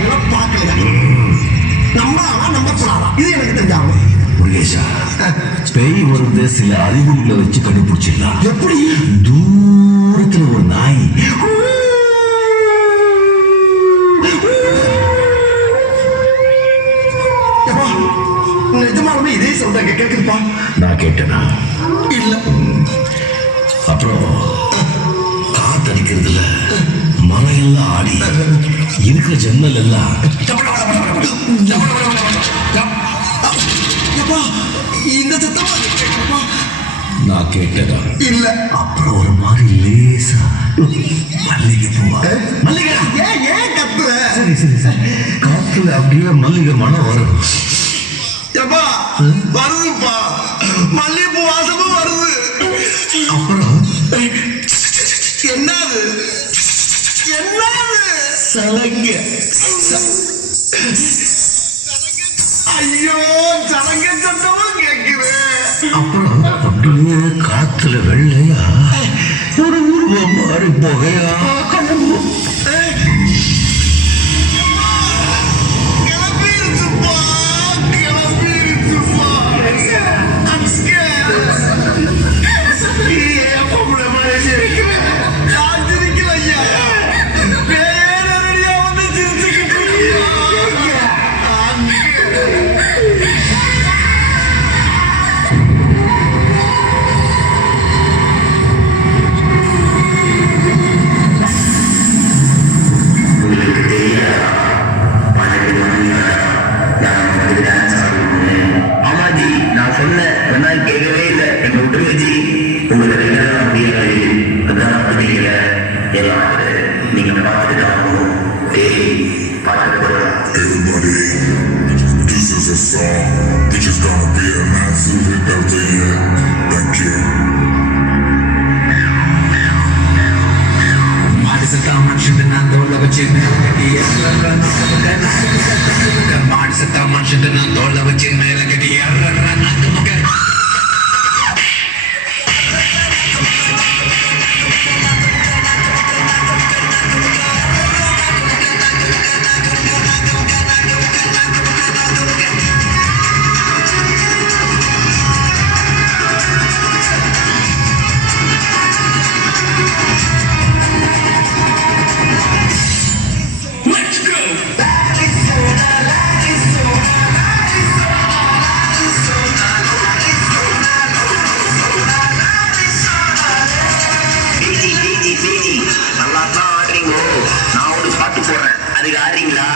பார்த்தாங்களா பார்க்கலையா? நம்பலாமா நம்பக்கூடாதா இது எனக்கு தெரிஞ்சாகும். முருகேஷா, பேய் வருது சில அறிகுறிகளை வச்சு கண்டுபிடிச்சிடலாம். எப்படி? தூரத்துல ஒரு நாய் நிஜமாலுமே இதே சொல்றாங்க கேக்குதுப்பா. நான் கேட்டேனா? இல்ல. அப்புறம் காத்தடிக்கிறதுல மலையெல்லாம் ஆடி இருக்கிற ஜன்னல் எல்லாம் இந்த சத்தமா கேக்குதுப்பா. நான் கேட்டதா? இல்ல. அப்புறம் ஒரு மாதிரி லேசா மல்லிகை பூவா மல்லிகை ஏன் ஏன் கத்துற? சரி சரி சரி, காத்துல அப்படியே மல்லிகை மனம் வரும். எப்பா வருதுப்பா, மல்லிகைப்பூ வாசமும் வருது. அப்புறம் என்னது என்னது? சலங்க. ஐயோ சலங்க சத்தமும் கேக்குது. அப்புறம் அப்படியே காத்துல வெள்ளையா ஒரு உருவம் மாறி புகையா கிளம்பிருச்சுப்பா கிளம்பிருச்சுப்பா. நான் சிரிக்கல ஐயா, பேரடியா வந்து சிரிச்சுக்கிட்டு இருக்கியா? நான் சொன்ன கேட்கவே இல்லை. என்னை விட்டுருச்சு. உங்களுக்கு முடியாது. அதான் பண்ணிக்கல. எல்லாம் நீங்க பார்த்துட்டு ஆகணும். தேடி பார்த்துட்டு போகலாம். Everybody, this is a song which is gonna be a massive hit of the year. Thank you. ಮಾಡಿಸುತ್ತಾ ಮನುಷ್ಯನ ತೋಳ ವಚ್ಚಿ ಮಾಡಿಸುತ್ತಾ ಮನುಷ್ಯನ ತೋಳ ವಚ್ಚಿ ಮೇಲೆ ಗಡಿ நல்லா தான் ஆடுறீங்க. நான் ஒரு பாட்டு போடுறேன், அதுக்கு ஆடுறீங்களா?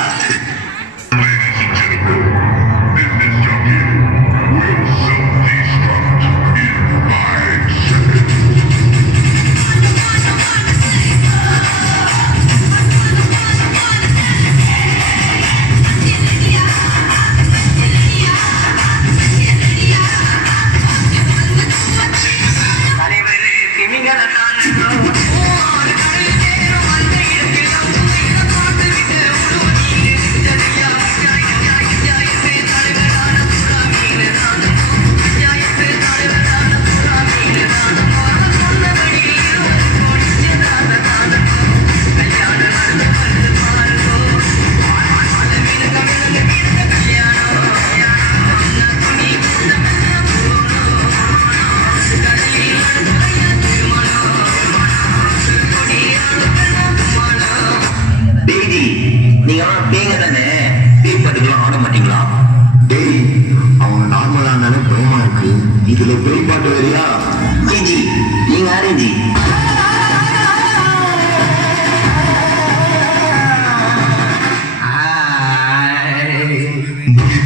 இதுல பேய் பாட்டு வரியா? நீங்க ஆரேஞ்சி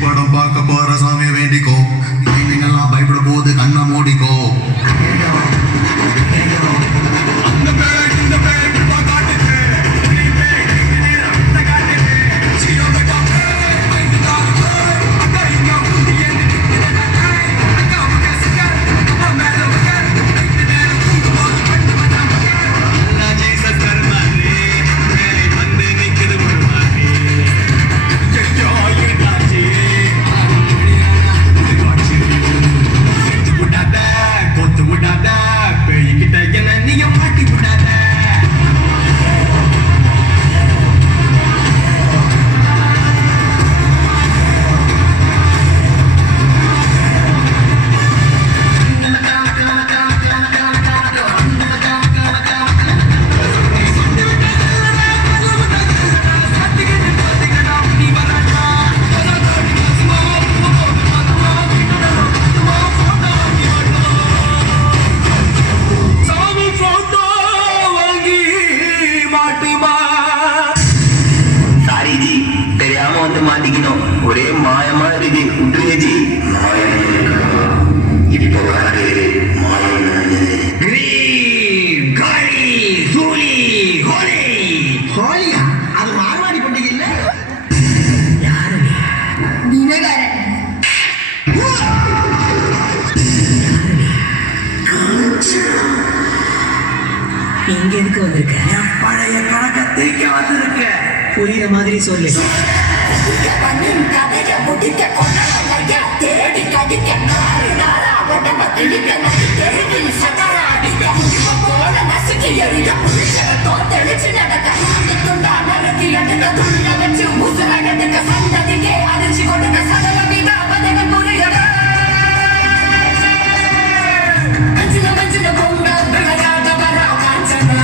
படம் பார்க்க போற சாமியை வேண்டிக்கோ. நீங்கெல்லாம் பயப்பட போது கண்ணை மூடிக்கோ. மாட்டிக்கணும். ஒரே மாயமா இருக்கு. விட்டுருங்கச்சி. மாயம் இப்ப வராது. மாயம் கிரீம் காளி சூலி ஹோலி. ஹோலியா? அது மார்வாடி பண்டிகை இல்ல? யாரு தினகரன் இங்க எதுக்கு வந்திருக்க? என் பழைய கணக்க தீர்க்க வந்திருக்க. புரியுற மாதிரி சொல்லு. கதைய முடிக்க கொண்டாட தேடி கடிக்க நாலு நாளா உடம்ப திணிக்க தெருவில் சதராடிக்க போல நசுக்கி எறிய புருஷனத்தோ தெளிச்சு நடக்க துண்டா நறுக்கி எடுக்க துள்ள வச்சு உசுர எடுக்க சந்ததிக்கே அரிசி கொடுக்க சதல விதா பதகம் புரியல மஞ்சின மஞ்சின பொங்க விளையாட வரா காஞ்சனா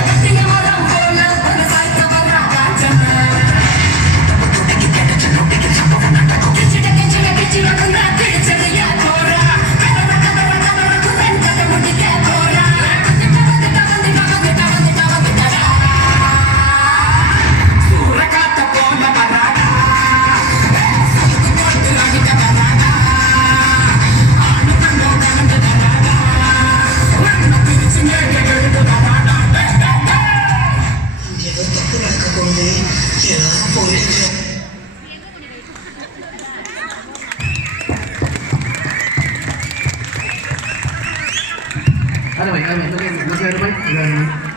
கத்திய மரம் போல ஒரு சாய்த்த வரா காஞ்சனா கிச்சிட கிச்சிட கிச்சிட குந்தா கிழிச்சதையா போறா கதற கதற கதற குதன் கதை முடிக்க போறா சூறக்காத்த போல வராடா போட்டு அடிக்க வராடா ஆணு கண்டோ கலந்து வராடா உன்னை பிரிச்சு நேர எழுது வராடா ஏதோ தப்பு நடக்க போகுது. எல்லாரும் போயிடுங்க. Ano ba? Ano ba?